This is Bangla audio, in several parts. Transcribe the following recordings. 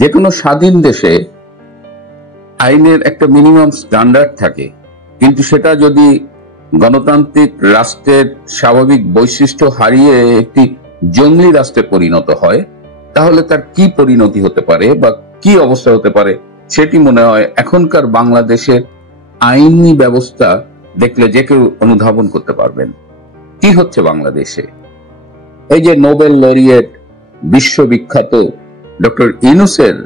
যে কোনো স্বাধীন দেশে আইনের একটা মিনিমাম স্ট্যান্ডার্ড থাকে, কিন্তু সেটা যদি গণতান্ত্রিক রাষ্ট্রের স্বাভাবিক বৈশিষ্ট্য হারিয়ে একটি জঙ্গলি রাষ্ট্রে পরিণত হয়, তাহলে তার কি পরিণতি হতে পারে বা কি অবস্থা হতে পারে সেটি মনে হয় এখনকার বাংলাদেশের আইনি ব্যবস্থা দেখলে যে কেউ অনুধাবন করতে পারবেন। কি হচ্ছে বাংলাদেশে? এই যে নোবেল লরিয়েট বিশ্ববিখ্যাত ডক্টর ইউনূসের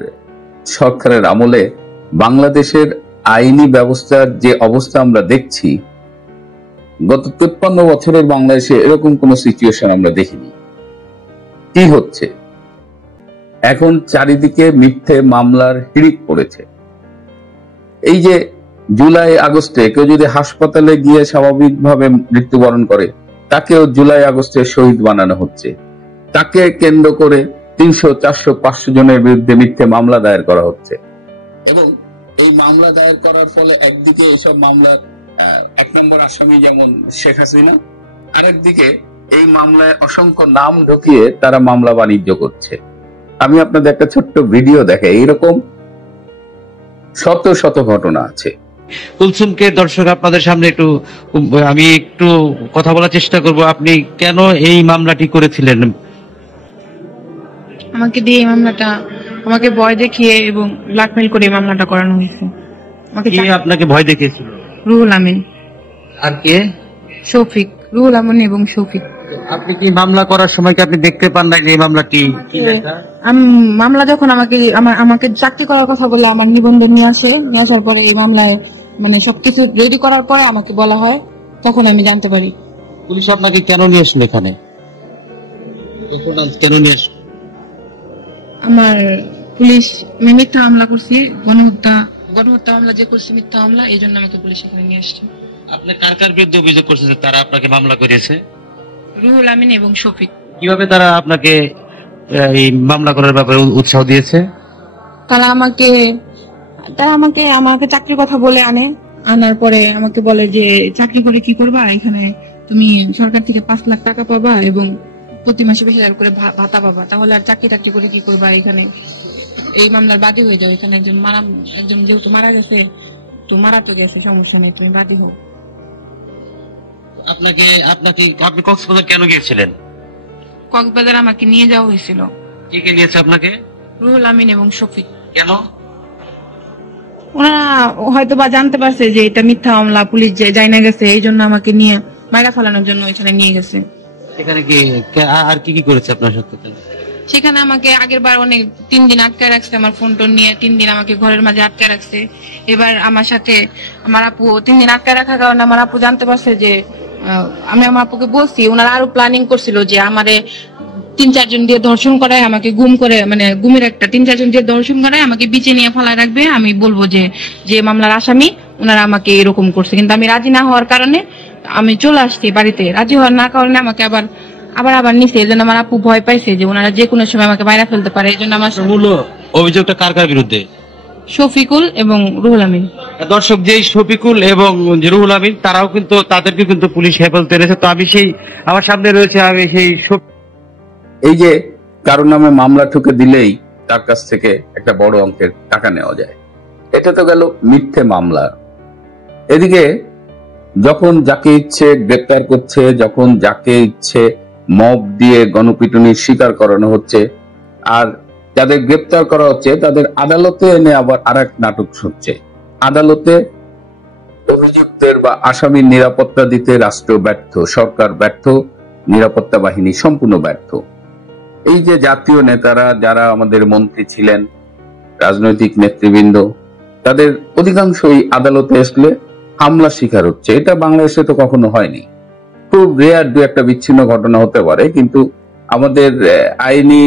সরকারের আমলে বাংলাদেশের আইনি ব্যবস্থার যে অবস্থা আমরা দেখছি, গত 53 বছরের বাংলাদেশে এরকম কোন সিচুয়েশন আমরা দেখিনি। কি হচ্ছে এখন? চারিদিকে মিথ্যে মামলার হিড়িক পড়েছে। এই যে জুলাই আগস্টে কেউ যদি হাসপাতালে গিয়ে স্বাভাবিকভাবে মৃত্যুবরণ করে, তাকেও জুলাই আগস্টে শহীদ বানানো হচ্ছে। তাকে কেন্দ্র করে 300, 400, 500 জনের বিরুদ্ধে মিথ্যে মামলা দায়ের করা হচ্ছে। এবং এই মামলা দায়ের করার ফলে একদিকে এইসব মামলার 1 নম্বর আসামি যেমন শেখ হাসিনা, আরেকদিকে এই মামলায় অসংখ্য নাম ঢুকিয়ে তারা মামলা বাণিজ্য করছে। আমি আপনাদের একটা ছোট্ট ভিডিও দেখাই, এইরকম শত শত ঘটনা আছে। কুলসুমকে দর্শক আপনাদের সামনে আমি একটু কথা বলার চেষ্টা করব। আপনি কেন এই মামলাটি করেছিলেন? আমাকে দিয়ে এই মামলাটা, আমাকে ভয় দেখিয়ে এবং ব্ল্যাকমেল করে মামলাটা করানো হয়েছে। আপনাকে ভয় দেখিয়েছিল? রুহুল আমিন আর কে? শফিক, রুহুল আমিন এবং শফিক। আপনি কি মামলা করার সময় কি আপনি দেখতে পান না যে এই মামলাটি কি? মামলা যখন আমাকে চাকরি করার কথা বলে আমার নিবন্ধন নিয়ে আসার পরে এই মামলায় মানে সবকিছু রেডি করার পরে আমাকে বলা হয়, তখন আমি জানতে পারি। পুলিশ আপনাকে কেন নিয়ে আসলো এখানে? কেন নিয়ে আসলো? আমার পুলিশ, আমি মিথ্যা মামলা করছি, গণহত্যা মামলা যে করছি, মিথ্যা মামলা, এই জন্য আমাকে পুলিশ এখানে নিয়ে আসছে। আপনি কার কার বিরুদ্ধে অভিযোগ করছেন যে তারা আপনাকে মামলা করেছে? রুহুল আমিন এবং শফিক। কিভাবে তারা আপনাকে এই মামলা করার ব্যাপারে উৎসাহ দিয়েছে? তারা আমাকে চাকরির কথা বলে আনার পরে আমাকে বলে যে চাকরি করে কি করবা, এখানে তুমি সরকার থেকে 5 লাখ টাকা পাবা এবং প্রতি মাসে 20,000 করে ভাতা পাবা, তাহলে আর চাকরি করে কি করবা, এখানে এই মামলার বাদী হয়ে যাও। এখানে একজন যেহেতু মারা গেছে, তো মারা তো গেছে, সমস্যা নেই, তুমি বাদী হও। আপনি কক্সবাজার কেন গিয়েছিলেন? কক্সবাজার আমাকে নিয়ে যাওয়া হয়েছিল। কে নিয়েছে আপনাকে? রুহুল আমিন এবং শফিক। কেন? ওনারা হয়তো বা জানতে পারছে যে এটা মিথ্যা মামলা, পুলিশ যাই না গেছে, এই জন্য আমাকে নিয়ে মাইরা ফেলানোর জন্য এখানে নিয়ে গেছে। এখানে কি আর কি করেছে আপনার সাথে? সেখানে আমাকে আগের বার 3 দিন আটকে রাখছে, আমার ফোন টোন নিয়ে 3 দিন আমাকে ঘরের মাঝে আটকে রাখছে। এবার আমার সাথে আমার আপু 3 দিন আটকে রাখার কারণে আমার আপু জানতে পারছে যে আমি আমার আপুকে বলছি, ওনারা আরো প্ল্যানিং করছিল যে আমারে 3-4 জন দিয়ে ধর্ষণ করায়, আমাকে গুম করে, মানে গুমের একটা 3-4 জন দিয়ে ধর্ষণ করায় আমাকে বিচে নিয়ে ফেলায় রাখবে, আমি বলবো যে মামলার আসামি ওনারা আমাকে এরকম করছে। কিন্তু আমি রাজি না হওয়ার কারণে আমি চলে আসছি বাড়িতে। রাজি হওয়ার না কারণে আমাকে আবার নিছে। এই জন্য আমার আপু ভয় পাইছে যে ওনারা যে কোনো সময় আমাকে মাইরা ফেলতে পারে। এই জন্য আমার অভিযোগটা কার বিরুদ্ধে? শফিকুল এবং রুহুল আমিন। দর্শক, যে শফিকুল এবং রুহুল আমিন তাদেরকে কিন্তু পুলিশ হেফাজতে এনেছে। তো আমি আমার সামনে রয়েছে, আমি এই যে কারোর নামে মামলা ঠুকে দিলেই তার কাছ থেকে একটা বড় অঙ্কের টাকা নেওয়া যায়, এটা তো গেল মিথ্যে মামলা। এদিকে যখন যাকে ইচ্ছে গ্রেপ্তার করছে, যখন যাকে ইচ্ছে মব দিয়ে গণপিটুনির শিকার করানো হচ্ছে, আর যাদের গ্রেপ্তার করা হচ্ছে তাদের আদালতে এনে আবার আরেক নাটক হচ্ছে। আদালতে অভিযুক্তের বা আসামির নিরাপত্তা দিতে রাষ্ট্র ব্যর্থ, সরকার ব্যর্থ, নিরাপত্তা বাহিনী সম্পূর্ণ ব্যর্থ। এই যে জাতীয় নেতারা যারা আমাদের মন্ত্রী ছিলেন, রাজনৈতিক নেতৃবৃন্দ, তাদের অধিকাংশই আদালতে আসলে হামলা শিকার হচ্ছে। এটা বাংলাদেশে তো কখনো হয়নি। খুব রেয়ার 2-1টা বিচ্ছিন্ন ঘটনা হতে পারে, কিন্তু আমাদের আইনি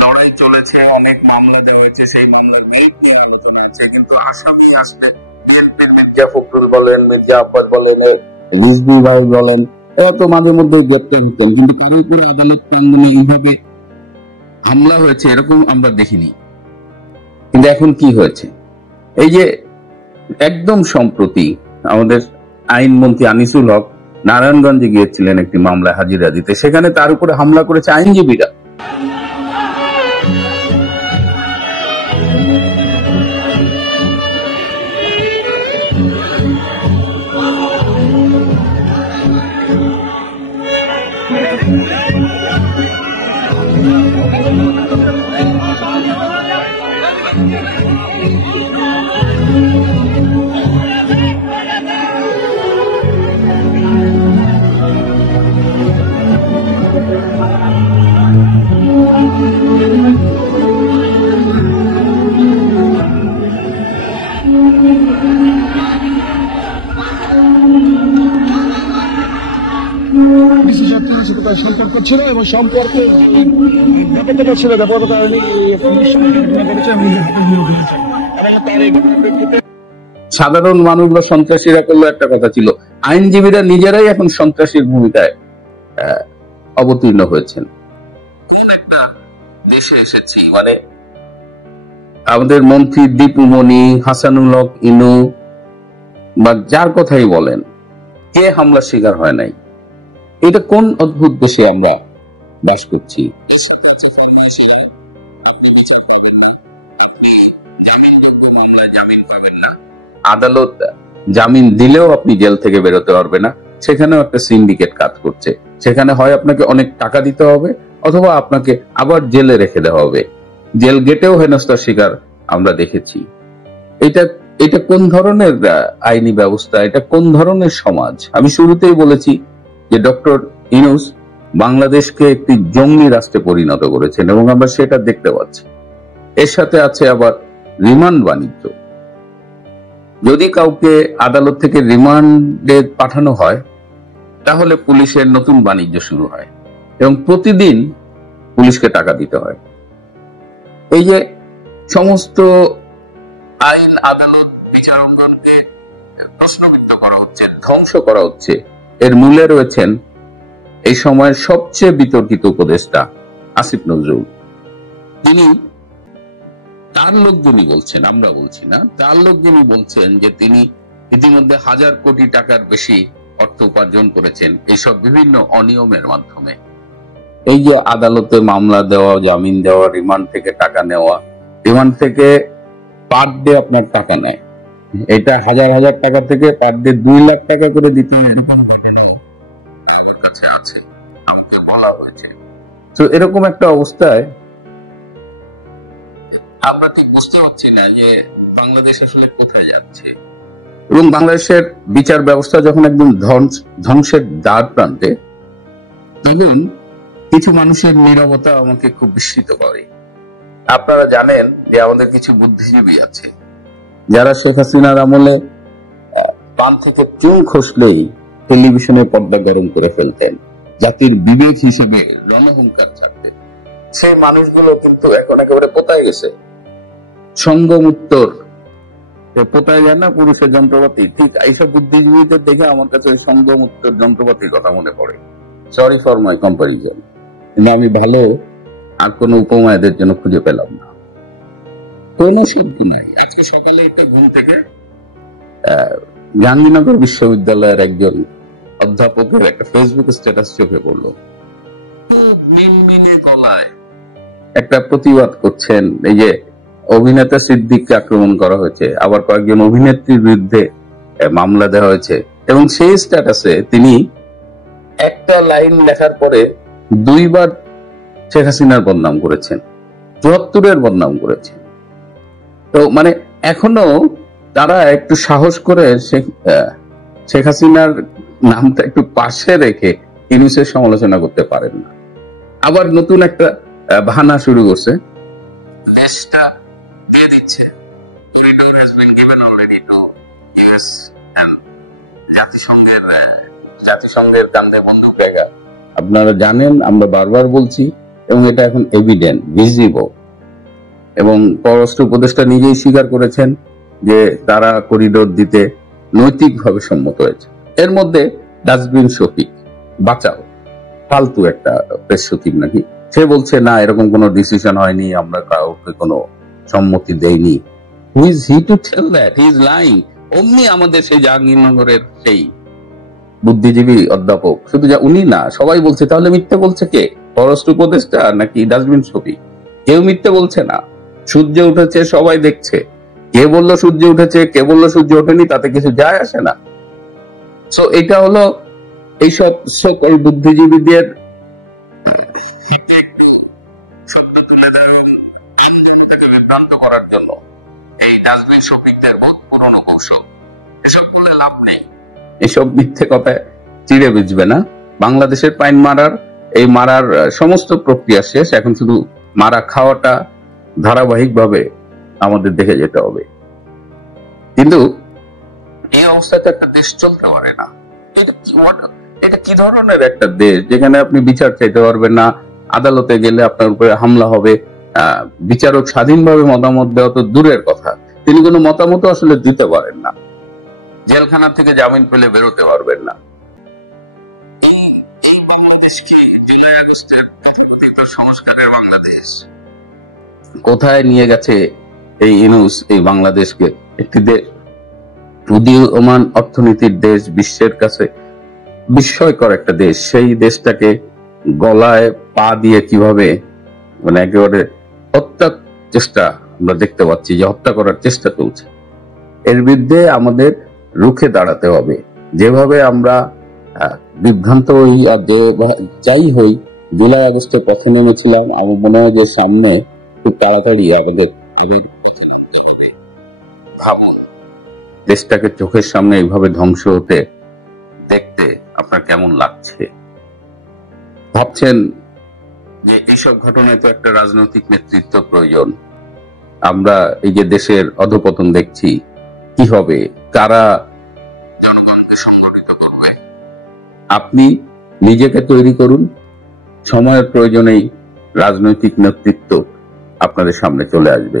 লড়াই চলেছে, অনেক মামলা দেওয়া হয়েছে, সেই মামলার মেরিট নিয়ে আলোচনা আছে, কিন্তু আসামি আসলে মির্জা ফখরুল বলেন, মির্জা আব্বাস বলেন, রিজভী ভাই বলেন, এরা তো মাঝে মধ্যে গ্রেপ্তার হতেন, কিন্তু কারোর উপরে আদালত প্রাঙ্গণে এইভাবে হামলা হয়েছে এরকম আমরা দেখিনি। কিন্তু এখন কি হয়েছে? এই যে একদম সম্প্রতি আমাদের আইনমন্ত্রী আনিসুল হক নারায়ণগঞ্জে গিয়েছিলেন একটি মামলায় হাজিরা দিতে, সেখানে তার উপরে হামলা করেছে আইনজীবীরা। সম্পর্ক ছিল এবং সম্পর্কের ব্যাপারটা ছিল ব্যাপারটা কারণে সাধারণ মানুষ বা সন্ত্রাসীরা করলো একটা কথা ছিল, আইনজীবীরা নিজেরাই এখন সন্ত্রাসীর ভূমিকায় অবতীর্ণ হয়েছেন। একটা দেশে এসেছি মানে আমাদের মন্ত্রী দীপুমণি, হাসানুল হক ইনু বা যার কথাই বলেন, কে হামলার শিকার হয় নাই? এটা কোন অদ্ভুত দেশে আমরা বাস করছি? মামলায় জামিন পাবেন না, আদালত জামিন দিলেও আপনি জেল থেকে বেরোতে পারবে না। সেখানেও একটা সিন্ডিকেট কাজ করছে। সেখানে হয় আপনাকে অনেক টাকা দিতে হবে অথবা আপনাকে আবার জেলে রেখে দেওয়া হবে। জেল গেটেও হেনস্থার শিকার আমরা দেখেছি। এটা কোন ধরনের আইনি ব্যবস্থা? এটা কোন ধরনের সমাজ? আমি শুরুতেই বলেছি যে ডক্টর ইউনূস বাংলাদেশকে একটি জঙ্গি রাষ্ট্রে পরিণত করেছেন এবং আমরা সেটা দেখতে পাচ্ছি। এর সাথে আছে আবার রিমান্ড বাণিজ্য। যদি কাউকে আদালত থেকে রিমান্ডে পাঠানো হয় তাহলে পুলিশের নতুন বাণিজ্য শুরু হয় এবং প্রতিদিন পুলিশকে টাকা দিতে হয়। এই যে সমস্ত আইন, আদালত, বিচারাঙ্গনকে প্রশ্নবিদ্ধ করা হচ্ছে, ধ্বংস করা হচ্ছে, এর মূলে রয়েছেন এই সময়ের সবচেয়ে বিতর্কিত উপদেষ্টা আসিফ নজরুল। তিনি তার লোকজনই বলছেন, আমরা বলছি না, তার লোকজনই বলছেন যে তিনি ইতিমধ্যে 1000 কোটি টাকার বেশি অর্থ উপার্জন করেছেন এইসব বিভিন্ন অনিয়মের মাধ্যমে। এই যে আদালতে মামলা দেওয়া, জামিন দেওয়া, রিমান্ড থেকে টাকা নেওয়া, রিমান্ড থেকে পার ডে আপনার টাকা নেয়, এটা হাজার হাজার টাকা থেকে পার ডে 2 লাখ টাকা করে দিতে আছে, আমাকে বলা হয়েছে। তো এরকম একটা অবস্থায় আমরা ঠিক বুঝতে পারছি না যে বাংলাদেশ আসলে কোথায় যাচ্ছে এবং বাংলাদেশের বিচার ব্যবস্থা যখন একদম ধ্বংসের দ্বার প্রান্তে, তখন কিছু মানুষের নীরবতা আমাকে খুব বিস্মিত করে। আপনারা জানেন যে আমাদের কিছু বুদ্ধিজীবী আছে যারা শেখ হাসিনার আমলে পান থেকে চুন খসলেই টেলিভিশনের পর্দা গরম করে ফেলতেন, জাতির বিবেক হিসেবে রণহুঙ্কার ছাড়তেন। সেই মানুষগুলো কিন্তু এখন একেবারে পোতায় গেছে। সঙ্গম উত্তর পোতায় যায় না পুরুষের যন্ত্রপাতি, ঠিক এইসব বুদ্ধিজীবীদের দেখে আমার কাছে সঙ্গম উত্তর যন্ত্রপাতির কথা মনে পড়ে। সরি ফর মাই কম্পারিজন, কিন্তু আমি ভালো আর কোন উপমা এদের জন্য খুঁজে পেলাম না, কোন শব্দ নাই। আজকে সকালে একটা ঘুম থেকে জাহাঙ্গীরনগর বিশ্ববিদ্যালয়ের একজন অধ্যাপকের একটা ফেসবুক স্ট্যাটাস চোখে পড়লো। মিনমিনে গলায় একটা প্রতিবাদ করছেন, এই যে অভিনেতা সিদ্দিককে আক্রমণ করা হয়েছে, আবার কয়েকজন অভিনেত্রীর বিরুদ্ধে মামলা দেওয়া হয়েছে, এবং সেই স্ট্যাটাসে তিনি একটা লাইন লেখার পরে 2 বার শেখ হাসিনার বদনাম করেছেন, 74-এর বদনাম করেছেন। তো মানে এখনো তারা একটু সাহস করে শেখ হাসিনার নামটা একটু পাশে রেখে ইউনূসের সমালোচনা করতে পারেন না। আবার নতুন একটা বাহানা শুরু করছে, দেশটা দিয়ে দিচ্ছে, corridor has been given already to US and জাতিসংঘের কাঁধে বন্দুক রেখা। আপনারা জানেন, আমরা বারবার বলছি এবং এটা এখন এভিডেন্ট, ভিজিবল, এবং পররাষ্ট্র উপদেষ্টা নিজেই স্বীকার করেছেন যে তারা করিডোর দিতে নৈতিকভাবে সম্মত হয়েছে। এর মধ্যে ডাস্টবিন শফিক, বাঁচাও, ফালতু একটা প্রেস সচিব নাকি, সে বলছে না এরকম কোনো ডিসিশন হয়নি, আমরা কাউকে কোনো সম্মতি দেইনি। Who is he to tell that? He is lying. অমনি আমাদের সেই জাহাঙ্গীরনগরের সেই বুদ্ধিজীবী অধ্যাপক, শুধু উনি না, সবাই বলছে তাহলে মিথ্যে বলছে কে? পররাষ্ট্র উপদেষ্টা নাকি ডাস্টবিন শফিক? কেউ মিথ্যে বলছে না। সূর্য উঠেছে, সবাই দেখছে। কে বললো সূর্য উঠেছে, কে বললো সূর্য ওঠেনি, তাতে কিছু যায় আসে না। সো এটা হলো এইসব সকল বুদ্ধিজীবীদের বিভ্রান্ত করার জন্য এই ডাস্টবিন শফিকদের বহুত পুরনো কৌশল। এসব বলে লাভ নেই, এসব মিথ্যে কথায় চিড়ে বুঝবে না। বাংলাদেশের পাইন মারার সমস্ত প্রক্রিয়া শেষ, এখন শুধু মারা খাওয়াটা ধারাবাহিকভাবে আমাদের দেখে যেতে হবে। কিন্তু এই অবস্থাতে একটা দেশ চলতে পারে না। এটা কি ধরনের একটা দেশ যেখানে আপনি বিচার চাইতে পারবেন না, আদালতে গেলে আপনার উপরে হামলা হবে, বিচারক স্বাধীনভাবে মতামত দেওয়া তো দূরের কথা, তিনি কোনো মতামত আসলে দিতে পারেন না, জেলখানা থেকে জামিন পেলে বেরোতে পারবেন না। এই বাংলাদেশকে জুলাই আগস্টের তথাকথিত সংস্কারের বাংলাদেশ কোথায় নিয়ে গেছে এই ইউনূস এই বাংলাদেশকে? একটি দেশ, উদীয়মান অর্থনীতির দেশ, বিশ্বের কাছে বিস্ময়কর একটা দেশ, সেই দেশটাকে গলায় পা দিয়ে কিভাবে মানে একেবারে হত্যার চেষ্টা আমরা দেখতে পাচ্ছি, যে হত্যা করার চেষ্টা চলছে। এর বিরুদ্ধে আমাদের রুখে দাঁড়াতে হবে। যেভাবে আমরা বিভ্রান্ত হই আর যে যাই হই, জুলাই আগস্টে পথে নেমেছিলাম, আমার মনে হয় যে সামনে খুব তাড়াতাড়ি আমাদের ভাবুন, দেশটাকে চোখের সামনে এইভাবে ধ্বংস হতে দেখতে আপনার কেমন লাগছে? ভাবছেন যে এইসব ঘটনায় তো একটা রাজনৈতিক নেতৃত্ব প্রয়োজন। আমরা এই যে দেশের অধঃপতন দেখছি, কি হবে, কারা জনগণকে সংগঠিত করবে? আপনি নিজেকে তৈরি করুন, সময়ের প্রয়োজনেই রাজনৈতিক নেতৃত্ব আপনাদের সামনে চলে আসবে।